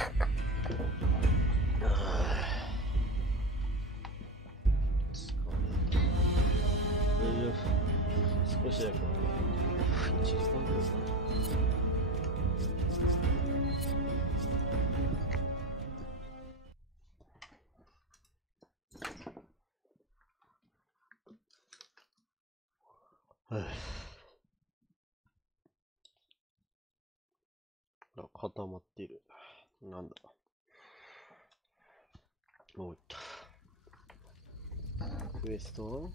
少しだけど1時間ぐらいかな。固まっている。なんだ。もういった。クエスト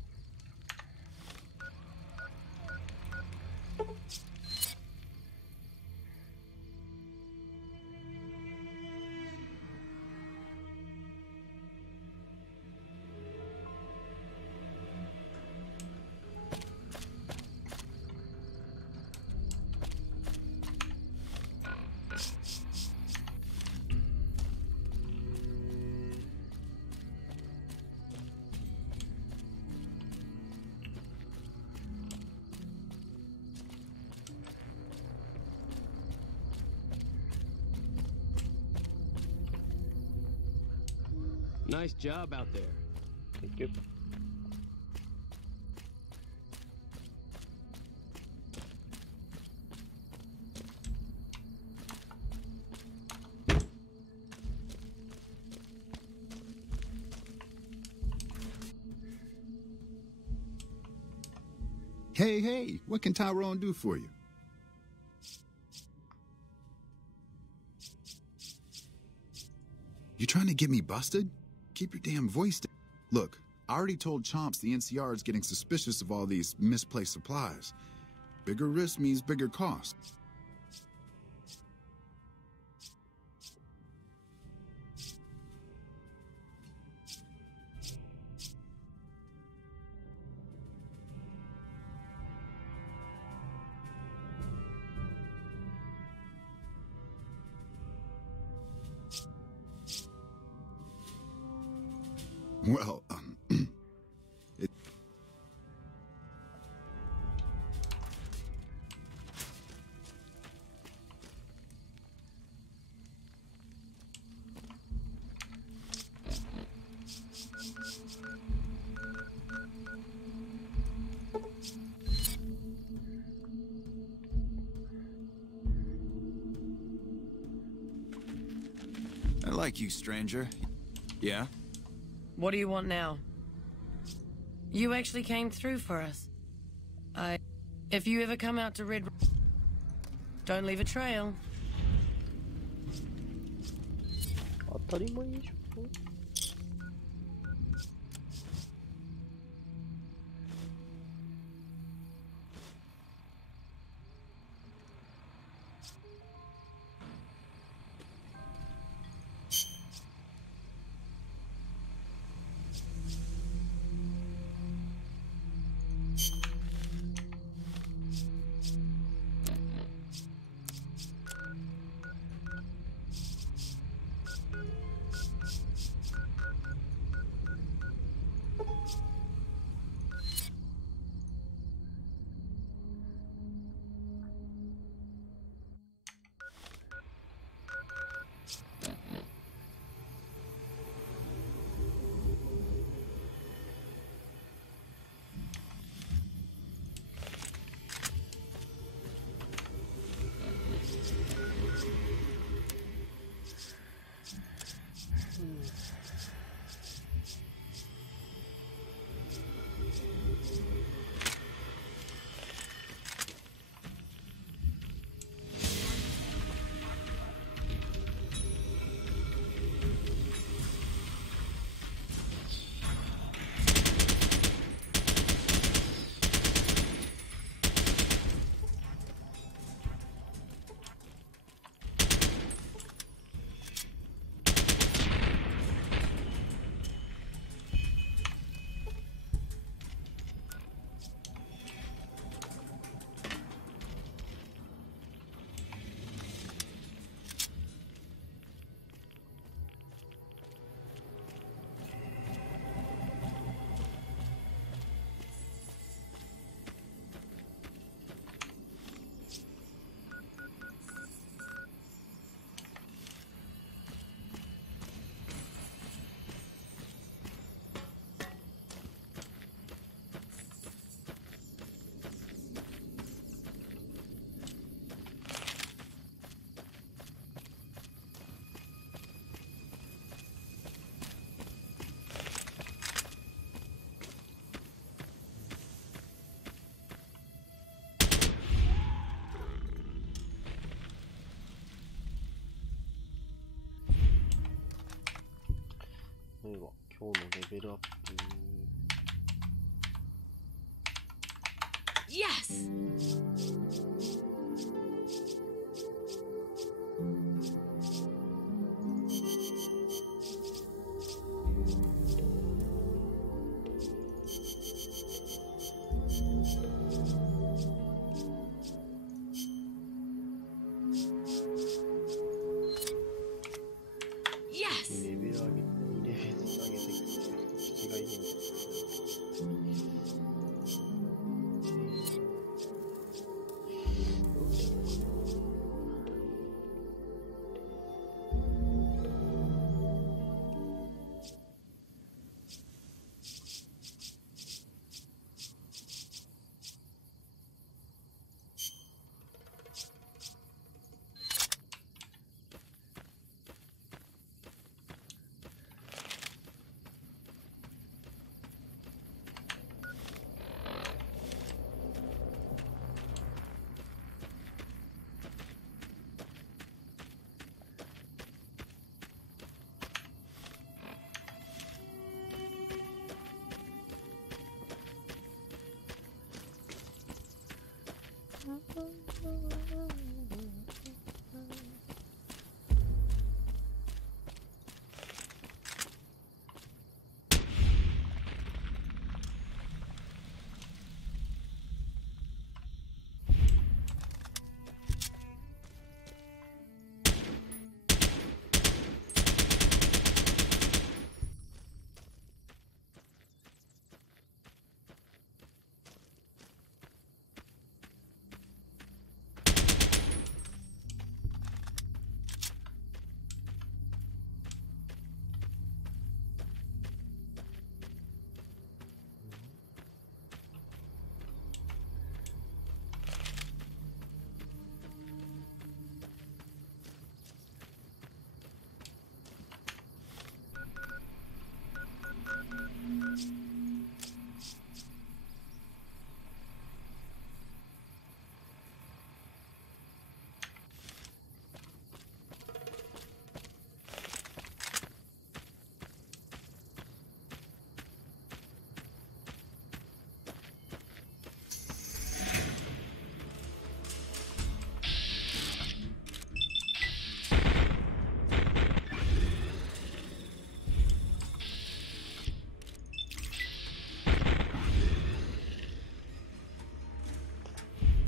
Nice job out there. Thank you. Hey, what can Tyrone do for you? You trying to get me busted? Keep your damn voice down. Look, I already told Chomps the NCR is getting suspicious of all these misplaced supplies. Bigger risk means bigger cost. Well, I like you, stranger. Yeah? What do you want now? You actually came through for us. If you ever come out to Red... Don't leave a trail. 当たり前でしょ。例えば今日のレベルアップ。Yes! Yes! レベル上げていくと口がいいんだ。ど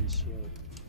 うしようかな。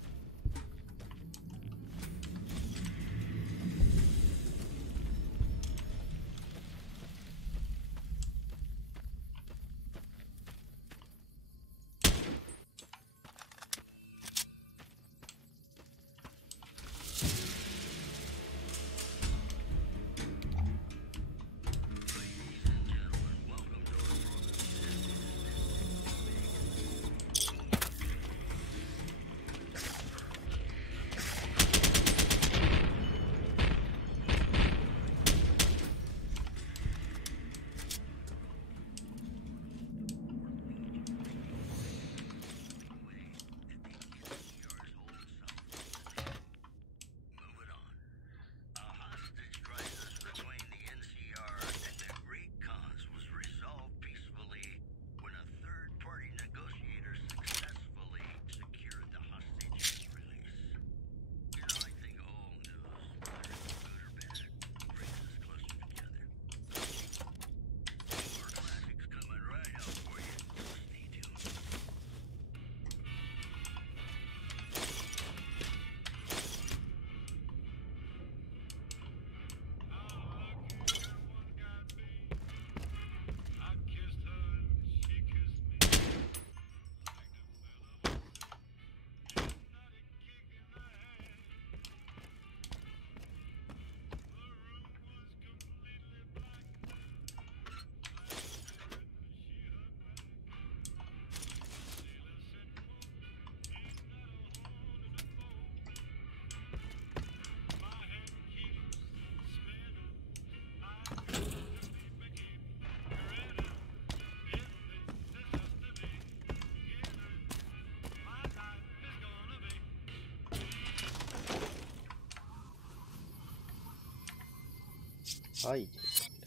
はい、いら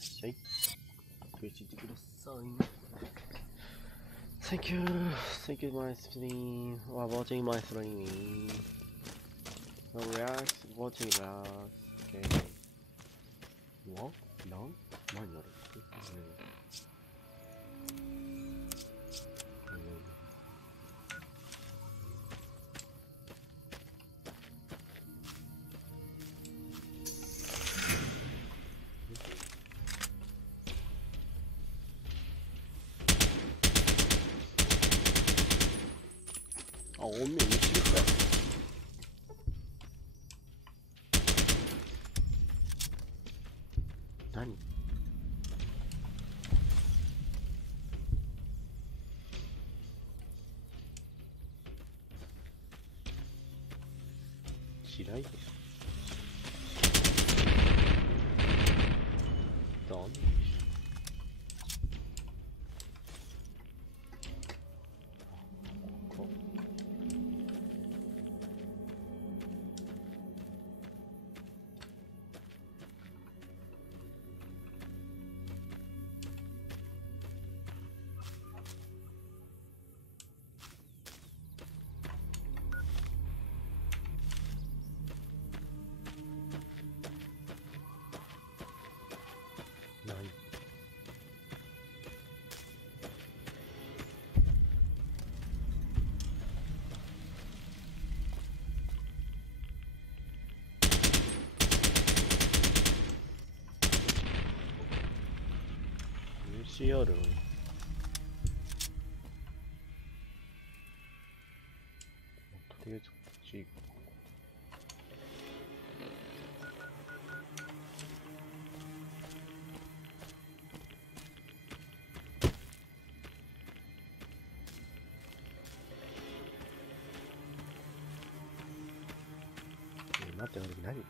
っしゃい。教えてください。Thank you. Thank you my stream. Or watching my stream. Relax, watching relax. Okay. What? No? 何やる？あ、おめえ後ろか。何？嫌いでしょ。ダメでしょ。ここ。何？虫あるのに。とりあえずこっち行こう。待って、何？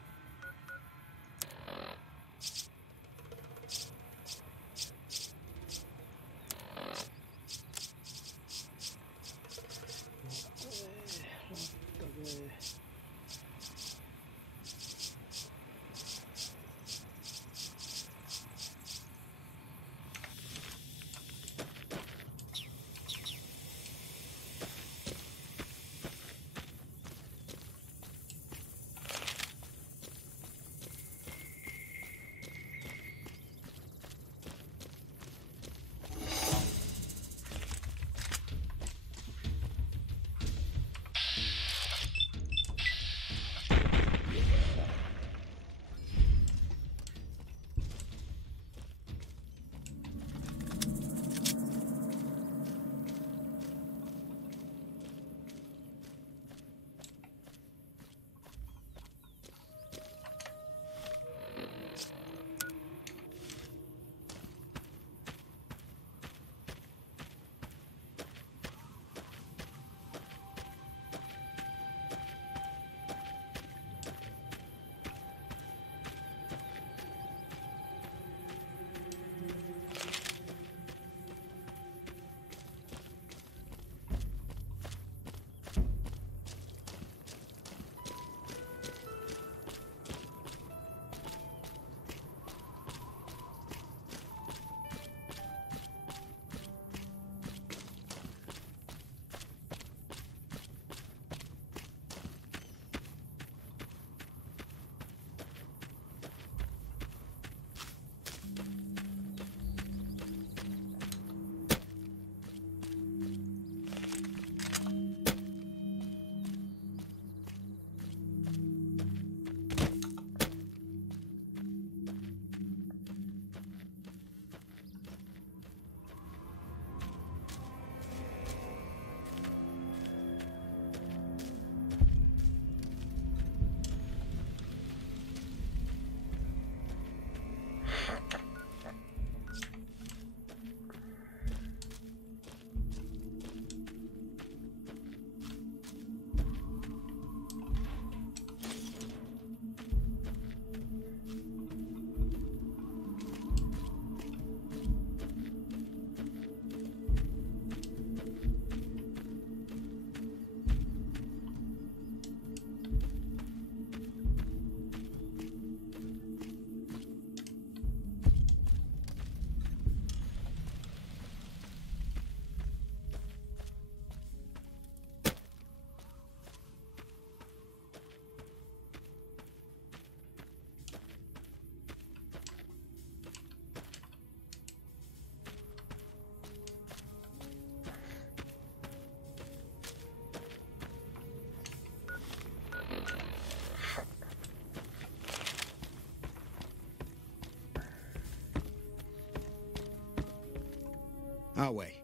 I'll wait.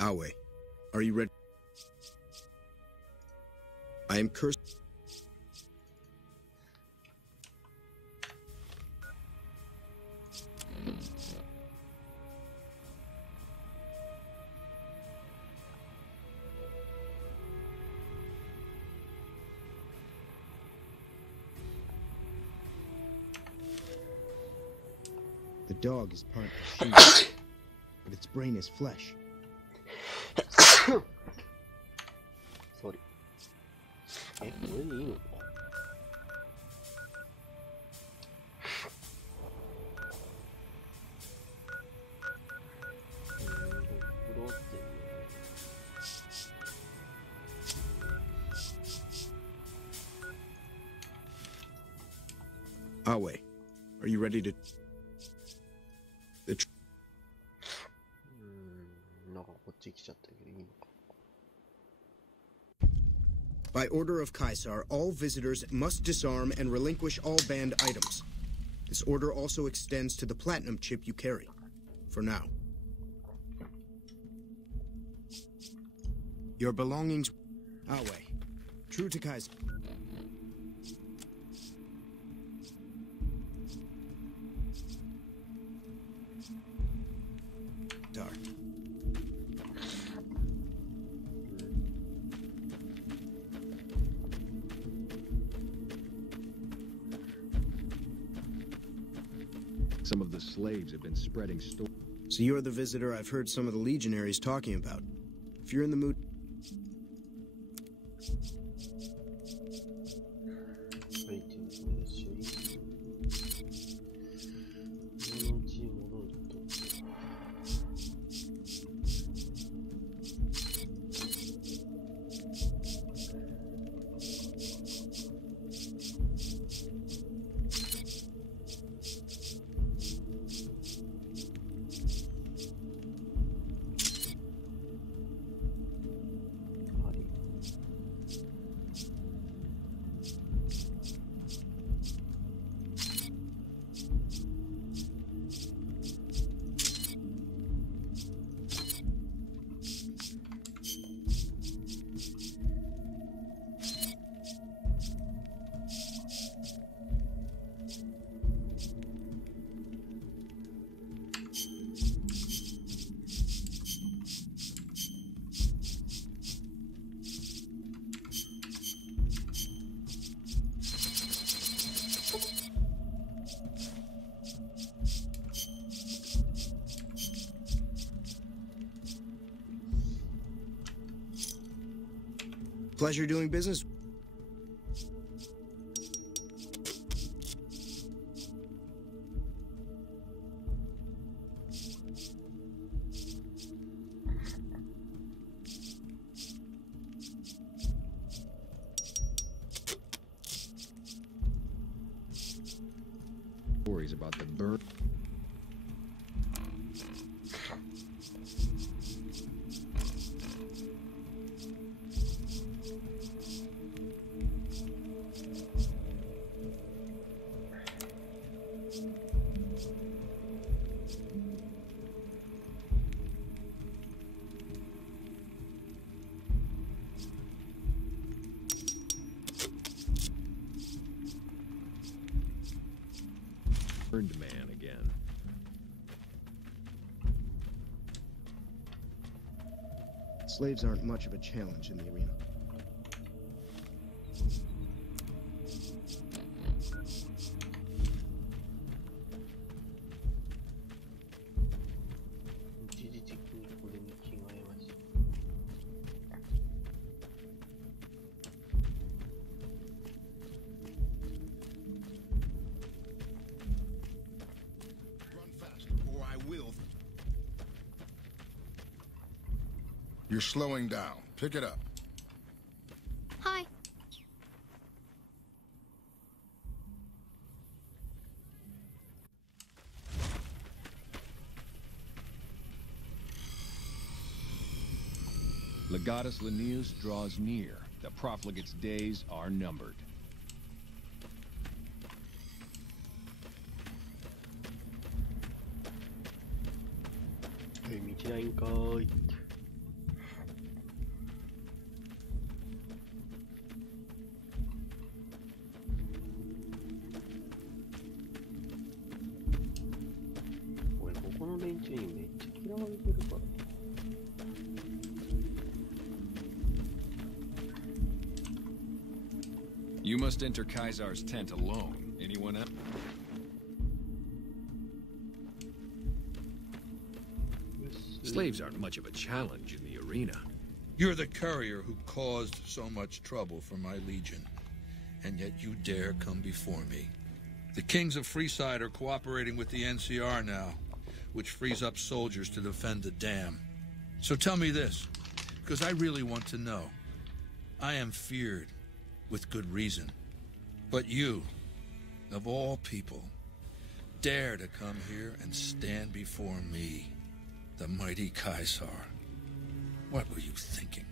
I'll wait. Are you ready? I am cursed. The dog is part of the sheep, but its brain is flesh. Sorry. これでいいのか。これはってね。I'll wait. Are you ready to? なんかこっち来ちゃったけどいいのか。By order of Caesar, all visitors must disarm and relinquish all banned items. This order also extends to the platinum chip you carry. For now. Your belongings... I'll wait. True to Caesar. Some of the slaves have been spreading stories. So you're the visitor I've heard some of the legionaries talking about. If you're in the mood... 'Pleasure doing business. Stories about the bird. Burned man again. Slaves aren't much of a challenge in the arena. You're slowing down. Pick it up. Hi. Legatus Linnaeus draws near. The profligate's days are numbered. 道ないんかーい。俺ここの連中にめっちゃ嫌われてるから。You must enter Kaisar's tent alone. Anyone else? Slaves aren't much of a challenge in the arena. You're the courier who caused so much trouble for my legion, and yet you dare come before me. The kings of Freeside are cooperating with the NCR now, which frees up soldiers to defend the dam. So tell me this, because I really want to know. I am feared, with good reason. But you, of all people, dare to come here and stand before me, the mighty Kaisar. What were you thinking?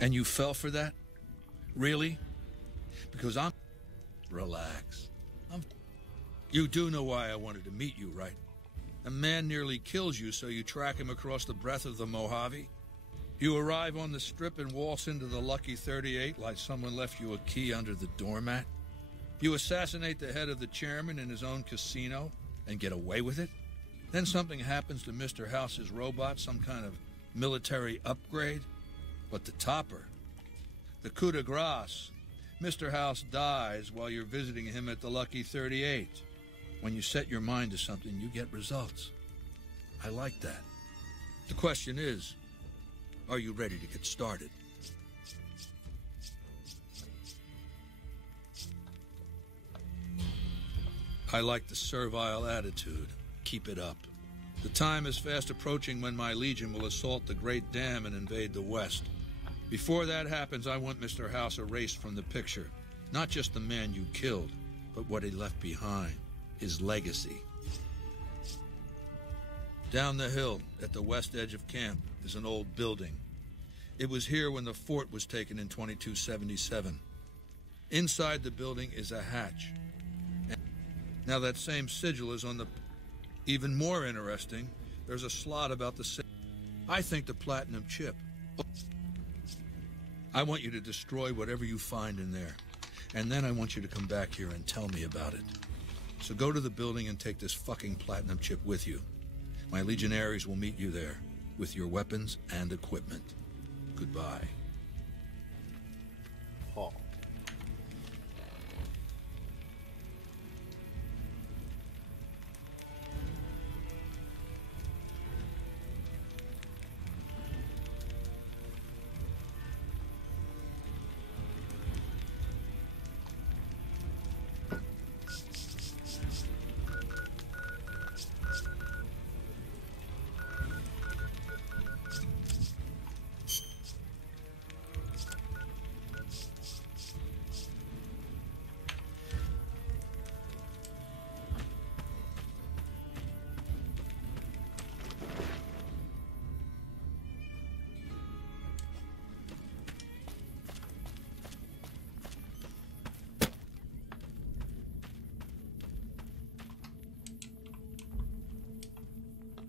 And you fell for that? Really? Because I'm... Relax. You do know why I wanted to meet you, right? A man nearly kills you, so you track him across the breadth of the Mojave? You arrive on the strip and waltz into the Lucky 38 like someone left you a key under the doormat? You assassinate the head of the chairman in his own casino and get away with it? Then something happens to Mr. House's robot, some kind of military upgrade? But the topper, the coup de grace, Mr. House dies while you're visiting him at the Lucky 38. When you set your mind to something, you get results. I like that. The question is, are you ready to get started? I like the servile attitude. Keep it up. The time is fast approaching when my legion will assault the Great Dam and invade the West. Before that happens, I want Mr. House erased from the picture. Not just the man you killed, but what he left behind. His legacy. Down the hill, at the west edge of camp, is an old building. It was here when the fort was taken in 2277. Inside the building is a hatch. Now that same sigil is on the... Even more interesting, there's a slot about the same... I think the platinum chip. I want you to destroy whatever you find in there. And then I want you to come back here and tell me about it. So go to the building and take this fucking platinum chip with you. My legionaries will meet you there, with your weapons and equipment. Goodbye. Oh.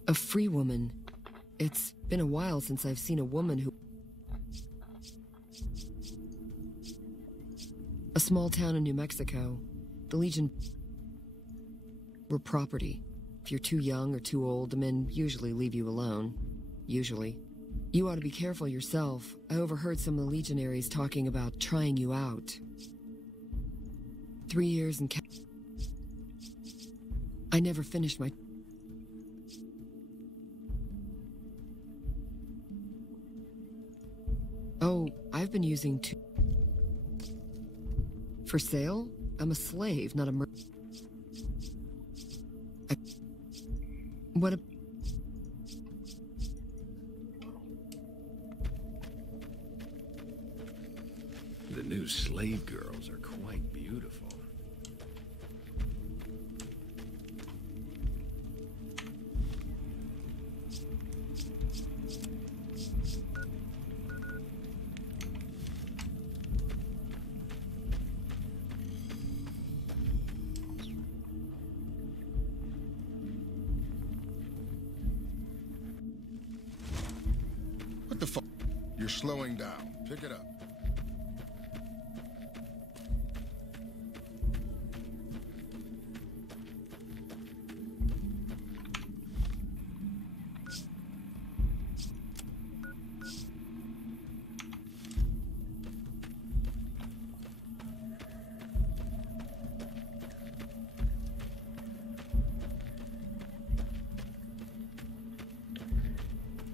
A free woman. It's been a while since I've seen a woman who... A small town in New Mexico. The Legion were property. If you're too young or too old, the men usually leave you alone. Usually. You ought to be careful yourself. I overheard some of the legionaries talking about trying you out. 3 years in I never finished my... Oh, I've been using two... For sale? I'm a slave, not a What a... The new slave girls are quite beautiful. slowing down. Pick it up.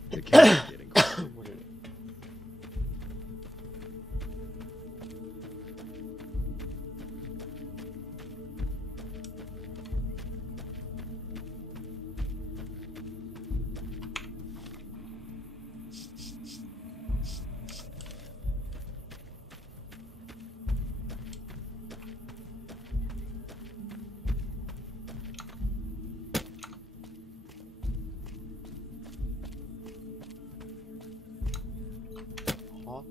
The camera's getting cold. Huh?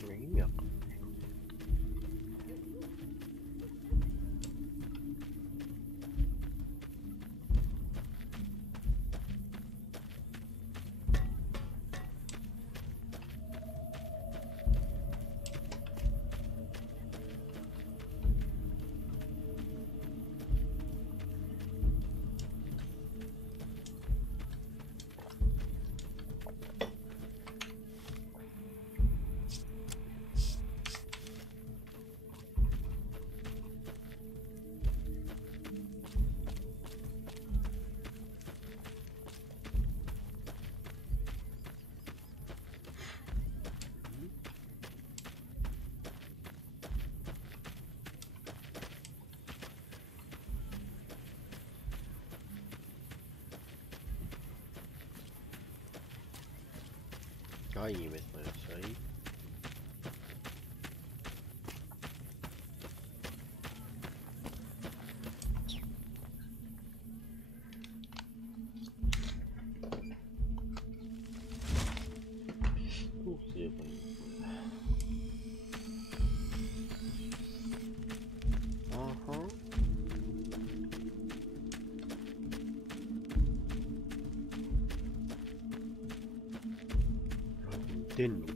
Bring up. Geheim ist meine Schei. Aha. 出んの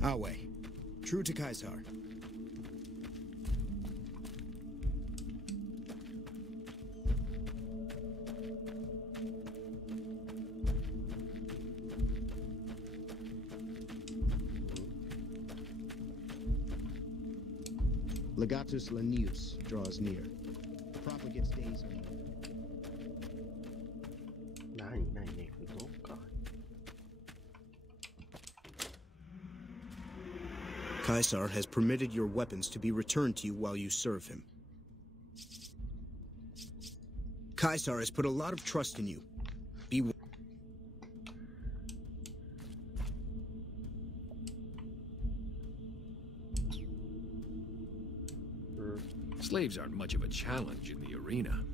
Awe, true to Kaisar. Legatus Lanius draws near. Profligate's days are numbered. ないないね、どうか。Kaisar has permitted your weapons to be returned to you while you serve him. Kaisar has put a lot of trust in you. Be Slaves aren't much of a challenge in the arena.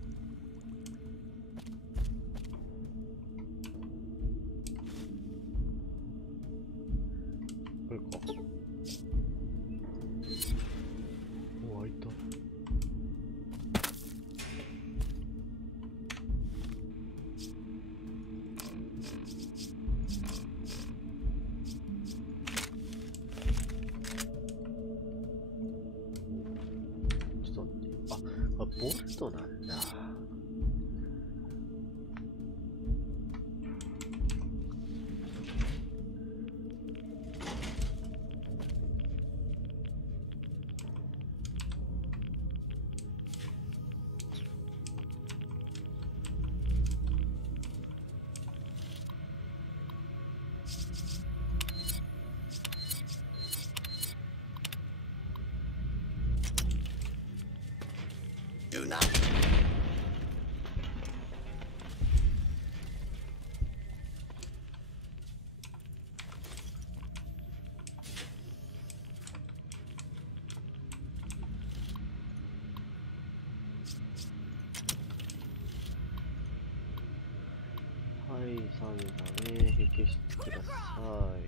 Do not. はい、3だね。消してください。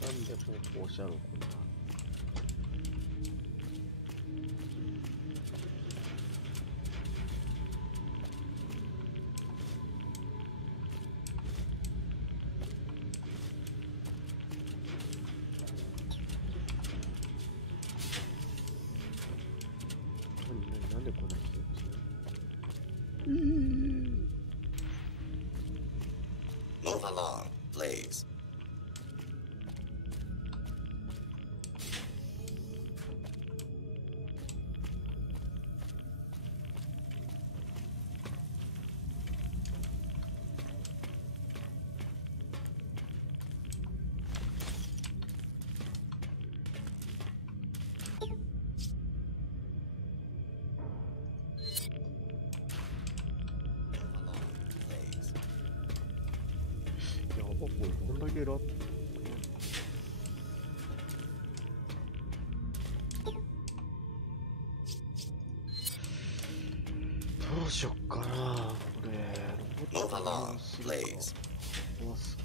なんでこうしゃろうこんな。なんでこんな気持ちいい？Move along, please. こんだけラップどうしよっかなこれ。 Move along, please. 壊すか。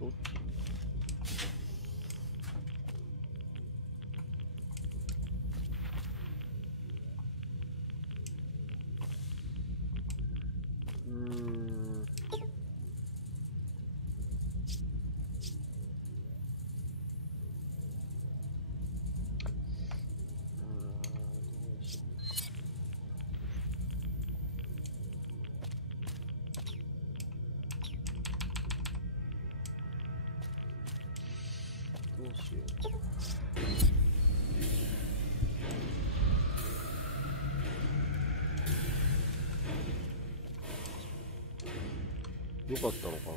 どっち？どうしよう。よかったのかな。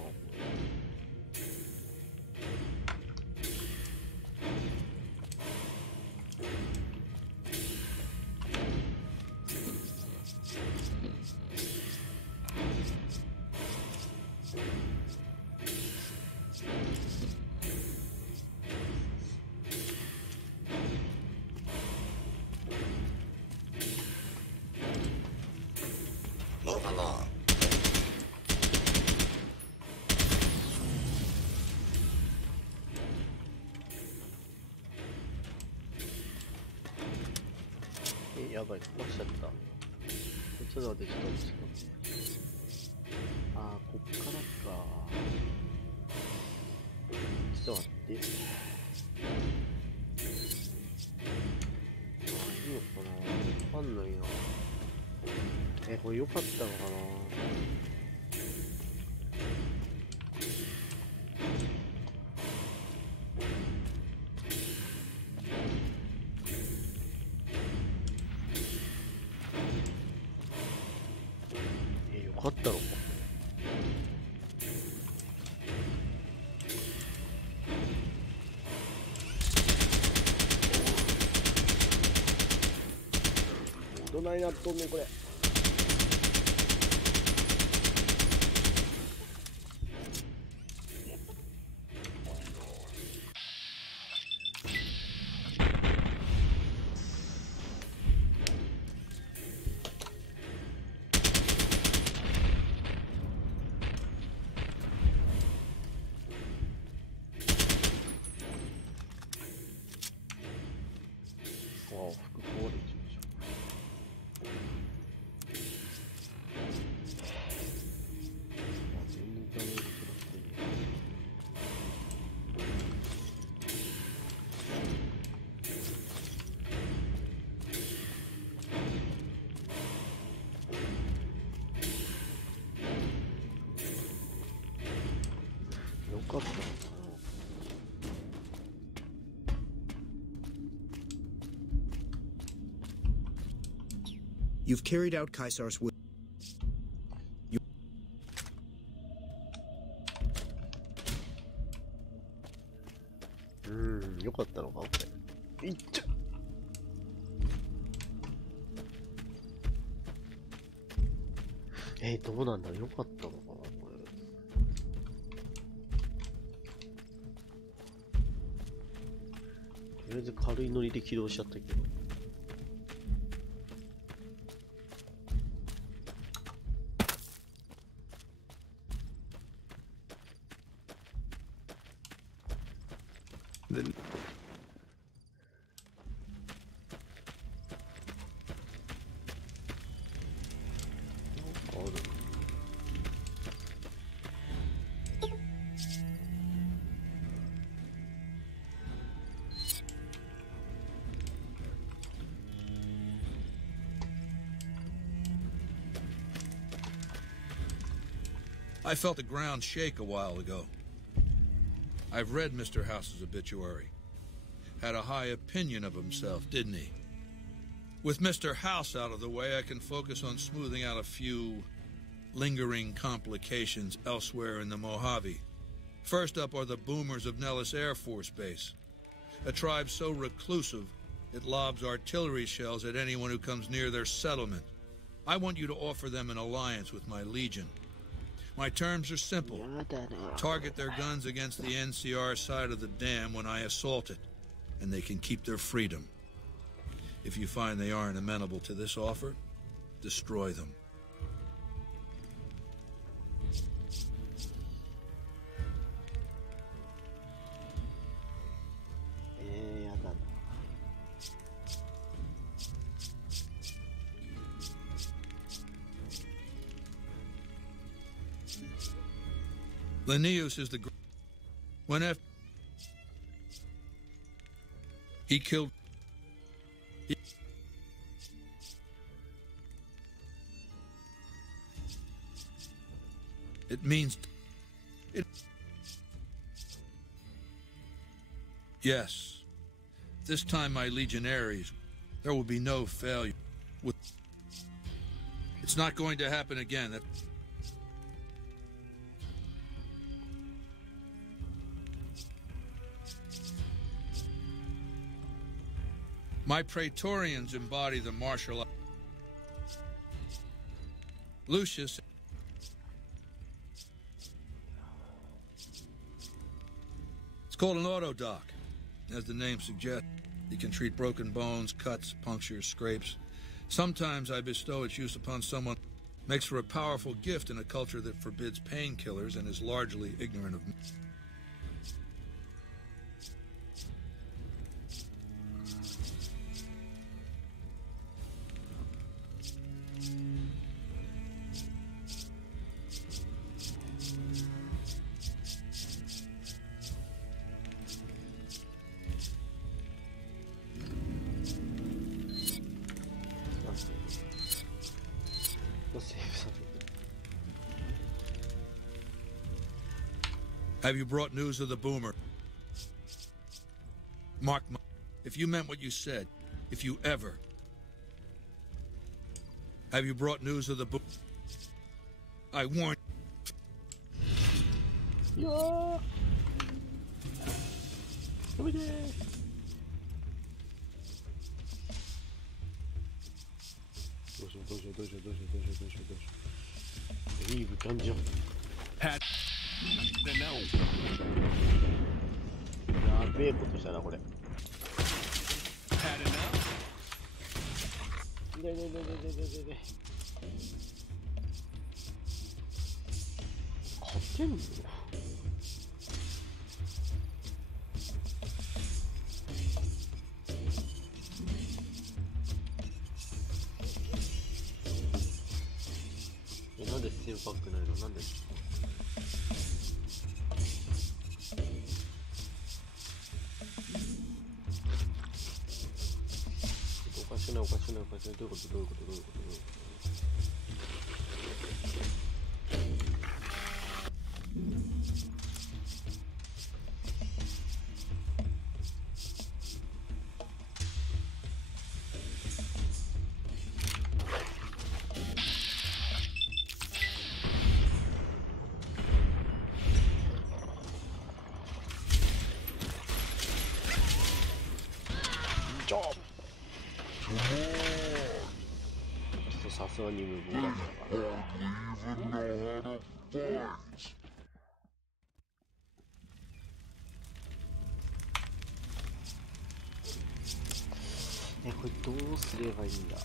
Move along. やばい、壊しちゃった。ちょっと待って、ちょっと待って。あー、こっからか。ちょっと待って。いいのかな、わかんないな。これ良かったのかな。良かったのか。どないなっとんねんこれ。わあ、服壊れちゃうじゃん。かったのかな。You've carried out Caesar's will. よかったのかこれ。いっちゃ。どうなんだろう、よかったのかなこれ。とりあえず軽いノリで起動しちゃったけど。I felt the ground shake a while ago. I've read Mr. House's obituary. Had a high opinion of himself, didn't he? With Mr. House out of the way, I can focus on smoothing out a few lingering complications elsewhere in the Mojave. First up are the boomers of Nellis Air Force Base, a tribe so reclusive it lobs artillery shells at anyone who comes near their settlement. I want you to offer them an alliance with my Legion. My terms are simple. Target their guns against the NCR side of the dam when I assault it, and they can keep their freedom. If you find they aren't amenable to this offer, destroy them. Linnaeus is the when he killed it means it. Yes, this time my legionaries, there will be no failure. It's not going to happen again. My Praetorians embody the martial art. Lucius. It's called an autodoc. As the name suggests, it can treat broken bones, cuts, punctures, scrapes. Sometimes I bestow its use upon someone who makes for a powerful gift in a culture that forbids painkillers and is largely ignorant of. Have you brought news of the boomer? Mark, if you meant what you said, if you ever. Have you brought news of the boomer? I warn you. Yeah. Over there. Pat. やべえことしたなこれ。で勝てんの？なんで1000パックないの？なんで？おかしいな、どういうことすがに無謀だったから。これどうすればいいんだ。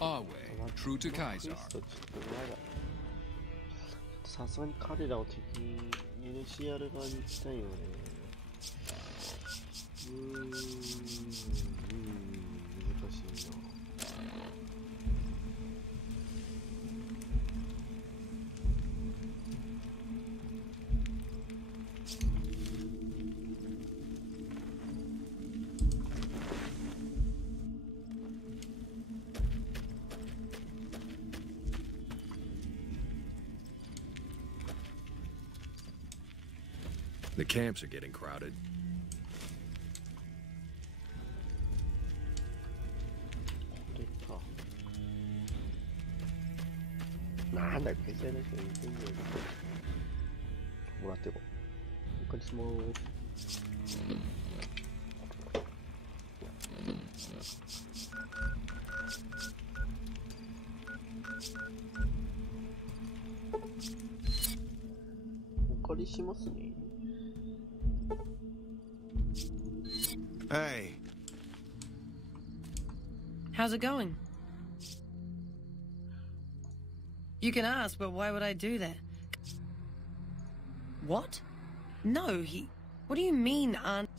Our way, true to Kaiser. さすがに彼らを敵に NCR 側に行きたいよね。難しいな。The camps are getting crowded. これか。なんだっけ、じゃなくて言ってんだよ。もらってこう。お借りしまーす。お借りしますね。Hey. How's it going? You can ask, but why would I do that? What? No, he... What do you mean, Aunt?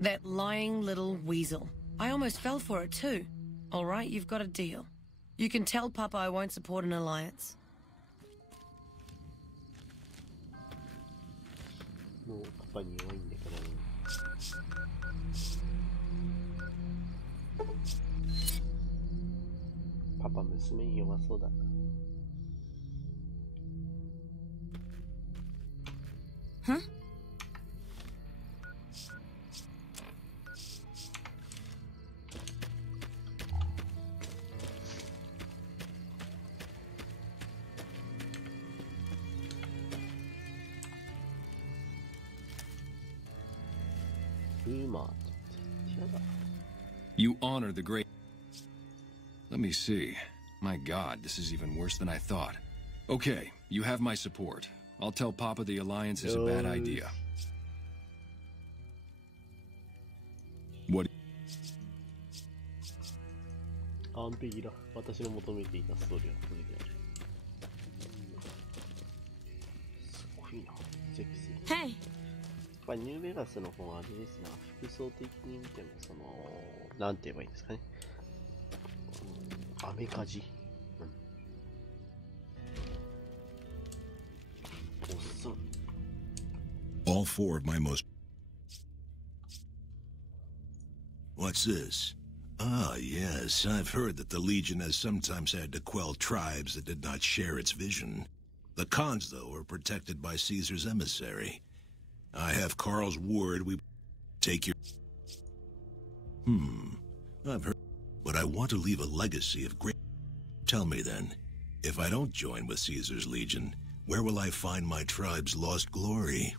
That lying little weasel. I almost fell for it, too. All right, you've got a deal. You can tell Papa I won't support an alliance. もうパパに弱いんだからね。パパ娘に弱そうだな。Huh? You honor the great... Let me see. My God, this is even worse than I thought. Okay, you have my support. I'll tell Papa the alliance is a bad idea. What? 完璧だ。私の求めていたストーリーはこれである。すごいな。セクシー。Hey! まあ、ニューベガスの方はあれですな、服装的に見ても、その、なんて言えばいいんですかね。アメカジ、おっさん。All four of my most... What's this? Ah, yes, I've heard that the Legion has sometimes had to quell tribes that did not share its vision. The Khans, though, are protected by Caesar's emissary. I have Carl's word we take your... I've heard... But I want to leave a legacy of great... Tell me then, if I don't join with Caesar's Legion, where will I find my tribe's lost glory?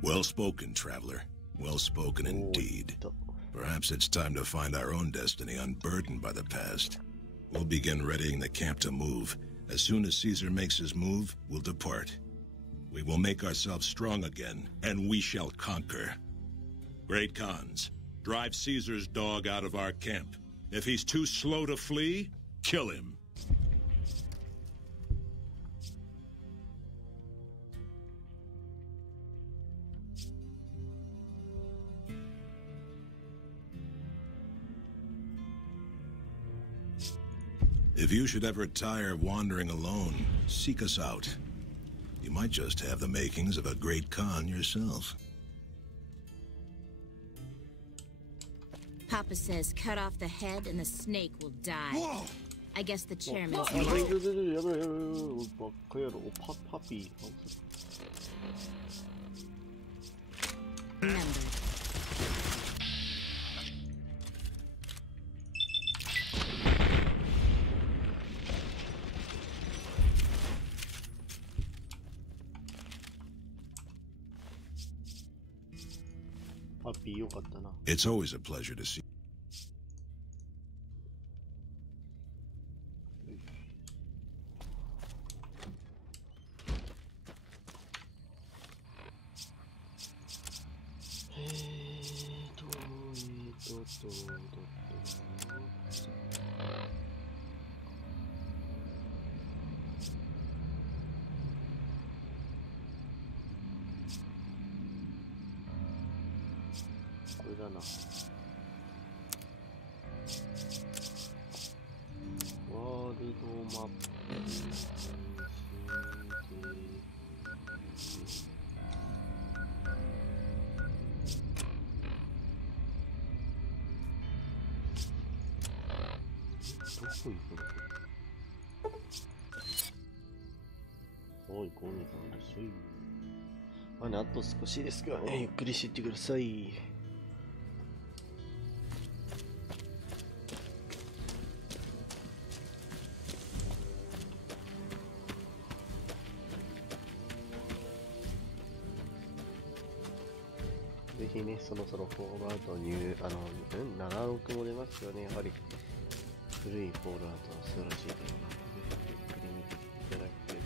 Well spoken, traveler. Well spoken indeed. Perhaps it's time to find our own destiny unburdened by the past. We'll begin readying the camp to move. As soon as Caesar makes his move, we'll depart. We will make ourselves strong again, and we shall conquer. Great Khans, drive Caesar's dog out of our camp. If he's too slow to flee, kill him. If you should ever tire of wandering alone, seek us out. You might just have the makings of a great Khan yourself. Papa says cut off the head and the snake will die. Whoa! I guess the chairman's remember. パピーよかったな。 It's always a pleasure to see. これだな。ワールドマップ。どこ行くの？おい、ゴミさんらっしゃい。まあね、あと少しですからね、ゆっくりしていってください。ぜひね、そろそろフォールアウト76も出ますよね、やはり。古いフォールアウトは素晴らしいと思います。ぜひゆっくり見ていただければ。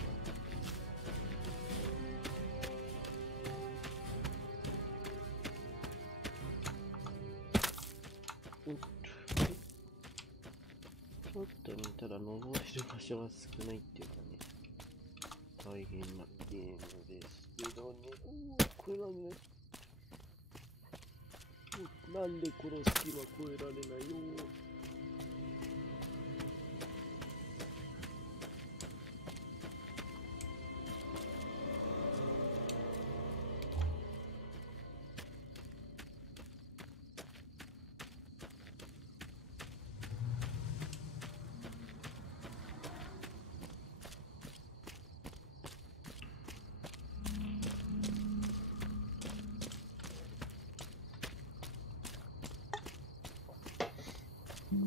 ちょっとね、ただ登れる場所が少ないっていうかね、大変なゲームですけどね。これなんね。なんでこの隙間越えられないよ。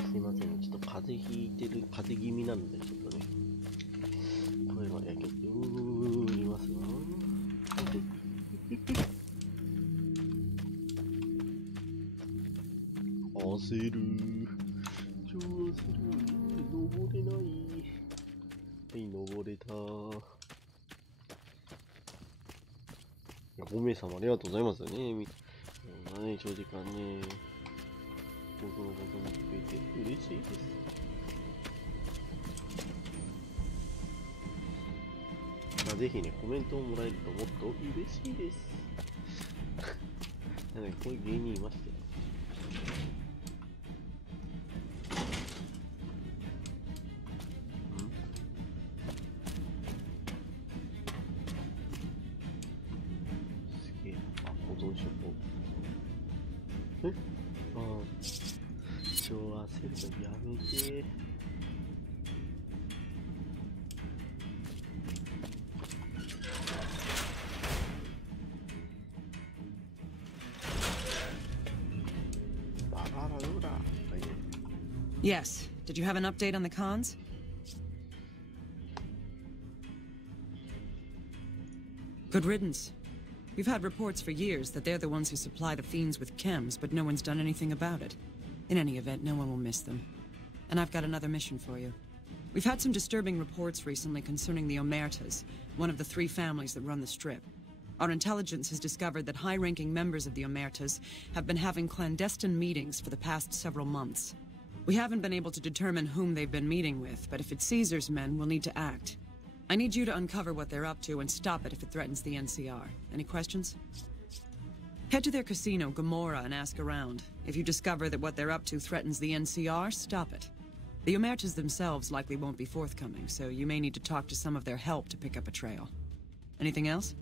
すいませんね、ちょっと風邪ひいてる、風邪気味なので、ちょっとね、声がやけて、いますな。焦る。超焦る。登れない。はい、登れた。5名様ありがとうございますよね。長時間ね。僕のことも聞いて嬉しいです。まあ、ぜひね、コメントをもらえるともっと嬉しいです。なんかこういう芸人いましたよ。すげえ。あ、保存しとこう。焦るのやめて。Yes. Did you have an update on the cons? Good riddance. We've had reports for years that they're the ones who supply the fiends with chems, but no one's done anything about it. In any event, no one will miss them. And I've got another mission for you. We've had some disturbing reports recently concerning the Omertas, one of the 3 families that run the Strip. Our intelligence has discovered that high-ranking members of the Omertas have been having clandestine meetings for the past several months. We haven't been able to determine whom they've been meeting with, but if it's Caesar's men, we'll need to act. I need you to uncover what they're up to and stop it if it threatens the NCR. Any questions? Head to their casino, Gomorrah, and ask around. If you discover that what they're up to threatens the NCR, stop it. The Omertas themselves likely won't be forthcoming, so you may need to talk to some of their help to pick up a trail. Anything else?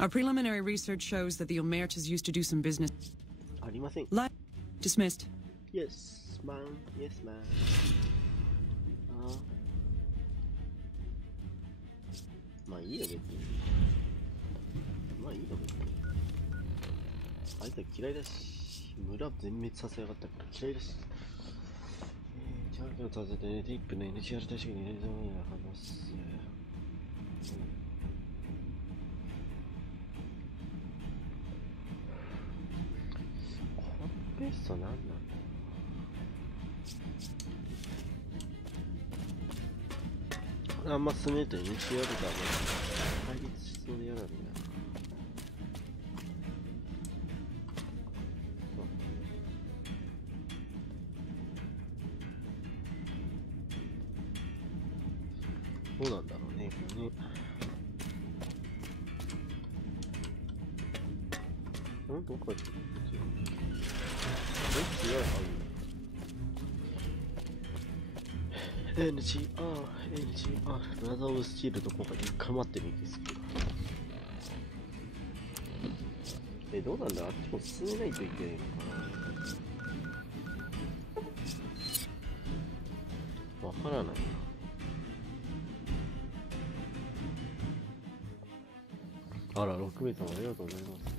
Our preliminary research shows that the Omertas used to do some business. ありません。Dismissed. Yes, man. Yes, man. まあいいよ別に。まあいいよ別に。あいつは嫌いだし、村全滅させやがったから嫌いだし。チャンピオンさせてね、テイプの NCR 確かに連続で話す。ベスト何なんだろう。あんま進めると NCR が対立しそうで嫌なんだよ。どうなんだろうね、これね。どこかNGR、ブラザーオブスチールと今回一回待ってみてすけど。どうなんだ、あっちも進めないといけないのかな。わからないな。あら、6名様ありがとうございます。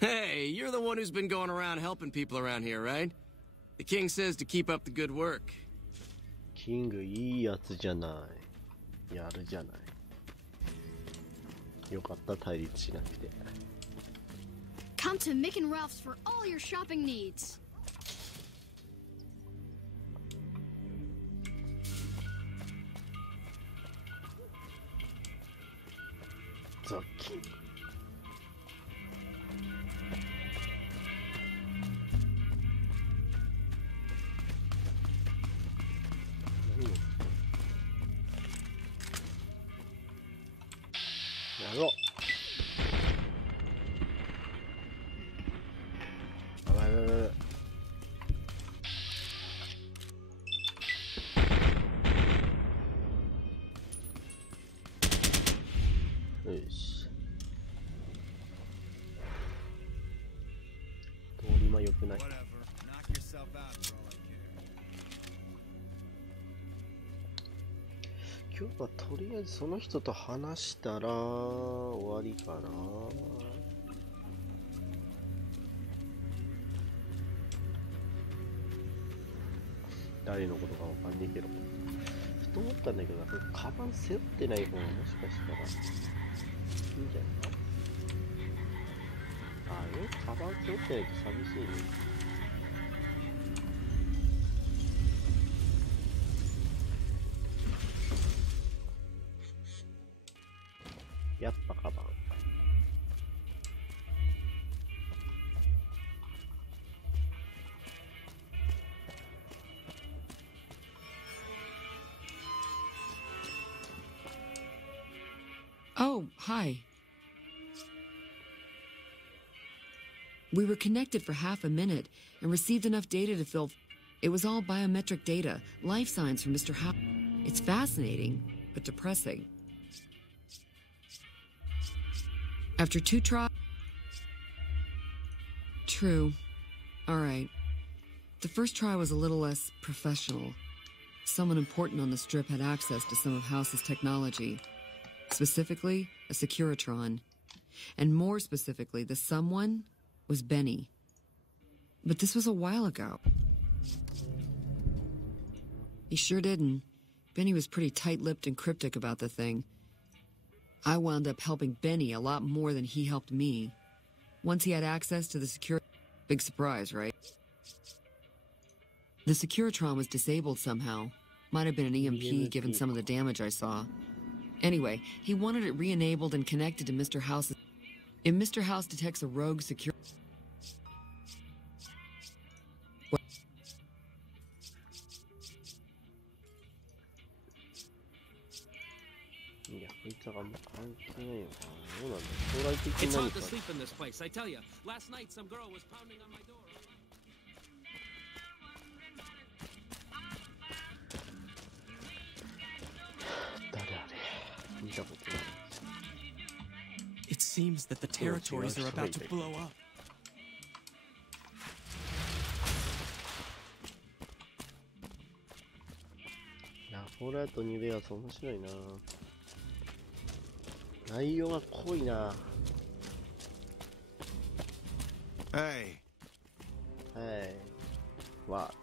Hey, you're the one who's been going around helping people around here, right? The king says to keep up the good work. キングいいやつじゃない。やるじゃない。よかった、対立しなくて。Come to Mick and Ralph's for all your shopping needs. ザッキー。やろう。あばいばいばい。よし。通り魔良くない。今日はとりあえずその人と話したら終わりかな。誰のことかわかんねえけど。ふと思ったんだけど、カバン背負ってない方がもしかしたらいいんじゃないか。あれカバン背負ってないと寂しいね。やっぱカバン。Oh, hi. We were connected for half a minute and received enough data to fill. It was all biometric data, life signs from Mr. Howe. It's fascinating, but depressing. After 2 tries... True. All right. The first try was a little less professional. Someone important on the strip had access to some of House's technology. Specifically, a Securitron. And more specifically, the someone was Benny. But this was a while ago. He sure didn't. Benny was pretty tight-lipped and cryptic about the thing. I wound up helping Benny a lot more than he helped me. Once he had access to the security... Big surprise, right? The Securitron was disabled somehow. Might have been an EMP given some of the damage I saw. Anyway, he wanted it re-enabled and connected to Mr. House's... If Mr. House detects a rogue security... いや、こいつはあんま関係ないのかな。どうなんだ。将来的に It's 何 hard か to sleep in this place, I tell you. Last night, some girl was pounding on my door. 誰あれ見たことない。 It seems that the territories are about to blow up. いや、フォールアウトニューベガス面白いな。内容が濃いな。Hey. Hey. What?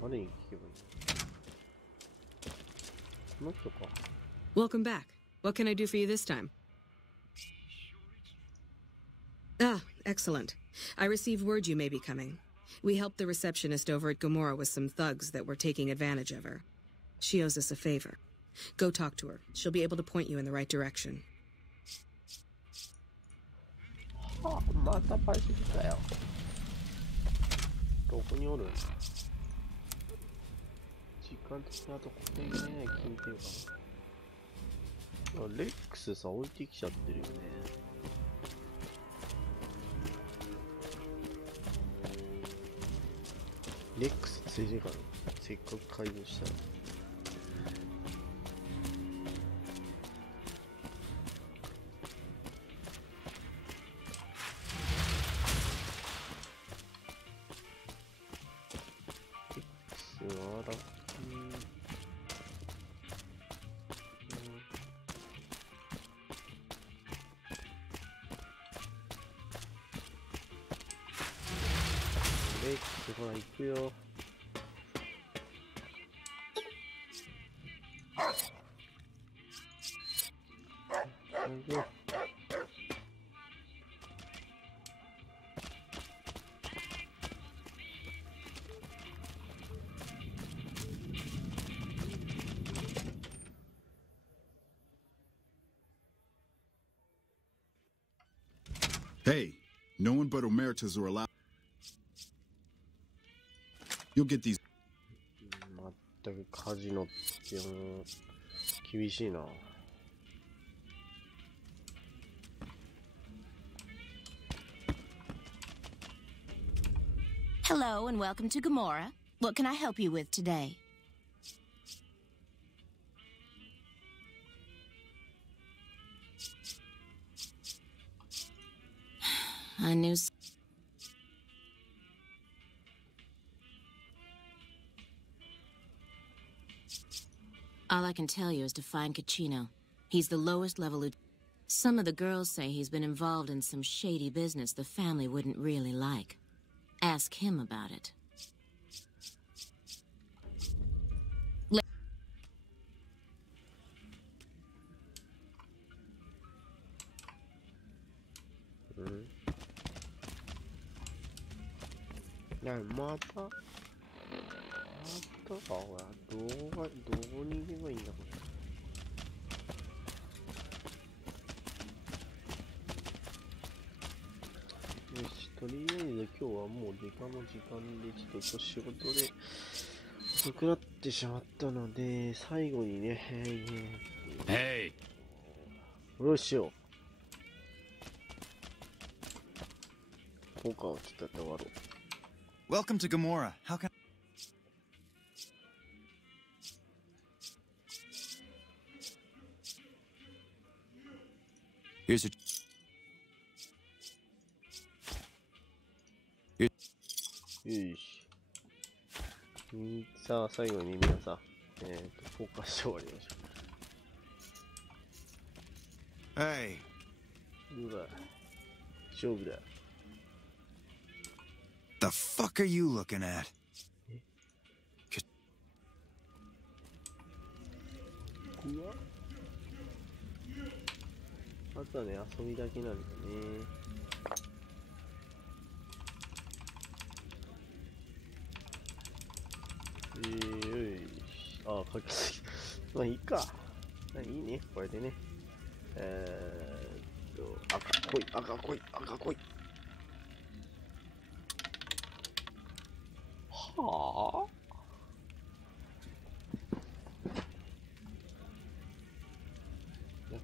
誰に聞けばいいの？この人か。Welcome back. What can I do for you this time? Ah, excellent. I received word you may be coming. We helped the receptionist over at Gomorrah with some thugs that were taking advantage of her. She owes us a favor. Go talk to her. She'll be able to point you in the right direction. はあ、またパイセン来たよ。どこにおる？時間的なとここにね、聞いてるかな。レックスさ、置いてきちゃってるよね。レックスついでから、せっかく改造したら。ほら行くよ。Hey, no one but Emeritus are allowed. You'll get these. 全くカジノって厳しいな。Hello and welcome to Gomorrah. What can I help you with today? I knew. All I can tell you is to find Caccino. He's the lowest level. Some of the girls say he's been involved in some shady business the family wouldn't really like. Ask him about it.またか、ほら、どこに行けばいいんだ、これ。よし、とりあえず今日はもう時間も時間で、ちょっと仕事で遅くなってしまったので、最後にね、どうしよう。効果をちょっとやって終わろう。Welcome to Gomorrah. How can... Here's a... よし。さあ、最後に皆さん、フォーカスして終わりましょう。Hey. うわ、勝負だ。The fuck are you looking at? うわ。あとはね、遊びだけなんだね。よし。あ、書きすぎ。まあいいか。いいね、これでね。赤来い、赤来い、赤来い。はあ。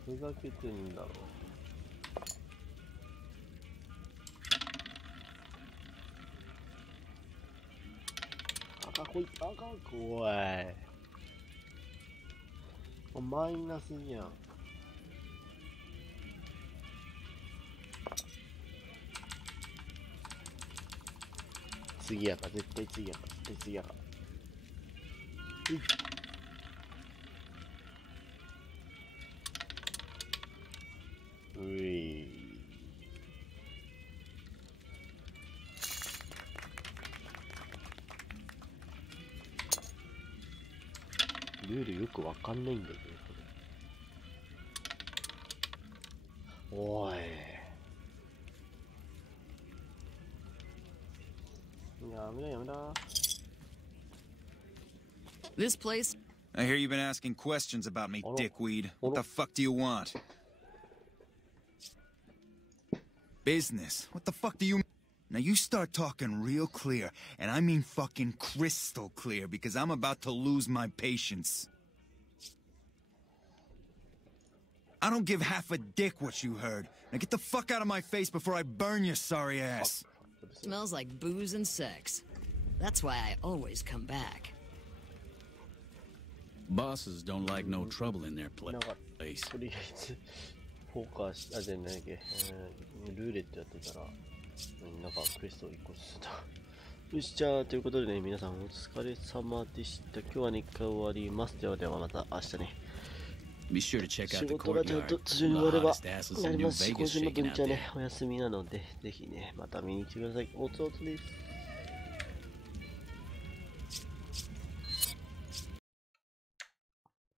ふざけてんだろう。赤来い、赤怖い。マイナスじゃん。次やか、絶対次やか、絶対次やか。うい。ルールよくわかんないんだけど、これ。おい。やめな、やめな。This place? I hear you've been asking questions about me, dickweed. What the fuck do you want? Business. What the fuck do you... Now you start talking real clear, and I mean fucking crystal clear, because I'm about to lose my patience. I don't give half a dick what you heard. Now get the fuck out of my face before I burn your sorry ass. Smells like booze and sex. That's why I always come back. Bosses don't like no trouble in their place. とりあえずポーカーし、じゃないけ、ルーレットやってたら、なんかクエストを1個進んだ。よし、じゃあ、ということでね、皆さんお疲れ様でした。今日はね、1回終わります。ではではまた明日ね。Be sure to check 仕 out the 事がちゃん courtyard. と通に終われば The hottest asses や in りますし、 NewVegas 今週の shaking 土 out 日は there. ね、お休みなので、ぜひね、また見に来てください。おつおつです。